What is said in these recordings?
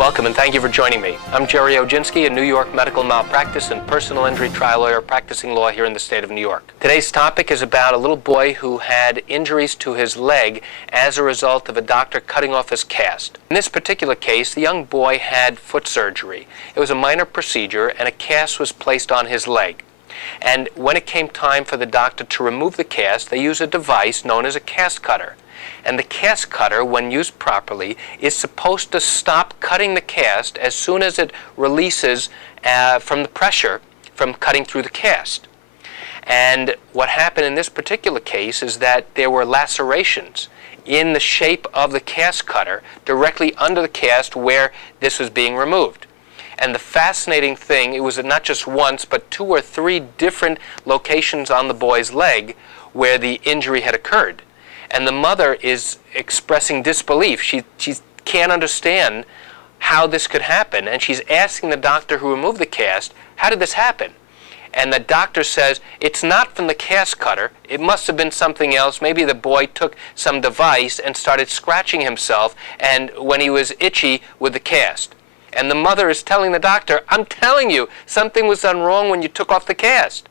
Welcome and thank you for joining me. I'm Gerry Oginski, a New York medical malpractice and personal injury trial lawyer practicing law here in the state of New York. Today's topic is about a little boy who had injuries to his leg as a result of a doctor cutting off his cast. In this particular case, the young boy had foot surgery. It was a minor procedure and a cast was placed on his leg. And when it came time for the doctor to remove the cast, they used a device known as a cast cutter. And the cast cutter, when used properly, is supposed to stop cutting the cast as soon as it releases from the pressure from cutting through the cast. And what happened in this particular case is that there were lacerations in the shape of the cast cutter directly under the cast where this was being removed. And the fascinating thing, it was not just once, but 2 or 3 different locations on the boy's leg where the injury had occurred. And the mother is expressing disbelief. She can't understand how this could happen. And she's asking the doctor who removed the cast, how did this happen? And the doctor says, it's not from the cast cutter. It must have been something else. Maybe the boy took some device and started scratching himself and when he was itchy with the cast. And the mother is telling the doctor, I'm telling you, something was done wrong when you took off the cast.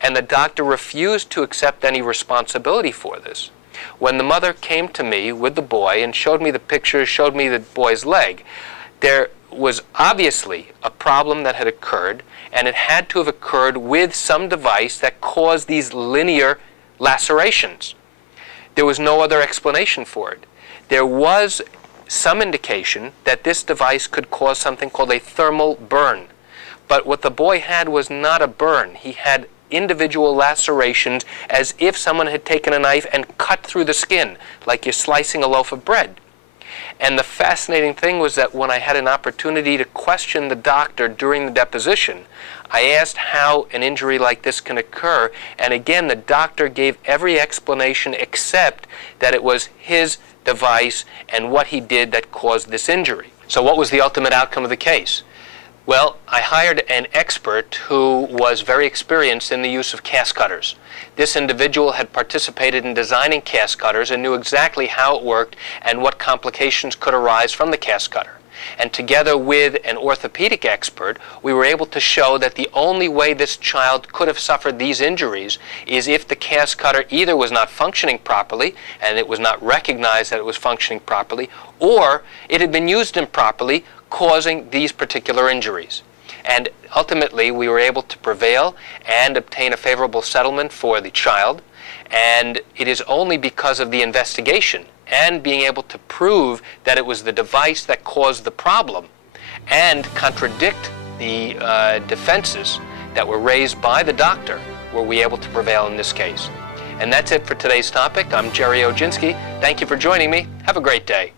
And the doctor refused to accept any responsibility for this. When the mother came to me with the boy and showed me the pictures, showed me the boy's leg, there was obviously a problem that had occurred, and it had to have occurred with some device that caused these linear lacerations. There was no other explanation for it. There was some indication that this device could cause something called a thermal burn. But what the boy had was not a burn. He had individual lacerations as if someone had taken a knife and cut through the skin, like you're slicing a loaf of bread. And the fascinating thing was that when I had an opportunity to question the doctor during the deposition, I asked how an injury like this can occur, and again the doctor gave every explanation except that it was his device and what he did that caused this injury. So what was the ultimate outcome of the case? Well, I hired an expert who was very experienced in the use of cast cutters. This individual had participated in designing cast cutters and knew exactly how it worked and what complications could arise from the cast cutter. And together with an orthopedic expert, we were able to show that the only way this child could have suffered these injuries is if the cast cutter either was not functioning properly and it was not recognized that it was functioning properly, or it had been used improperly, causing these particular injuries. And ultimately, we were able to prevail and obtain a favorable settlement for the child. And it is only because of the investigation and being able to prove that it was the device that caused the problem and contradict the defenses that were raised by the doctor were we able to prevail in this case. And that's it for today's topic. I'm Gerry Oginski. Thank you for joining me. Have a great day.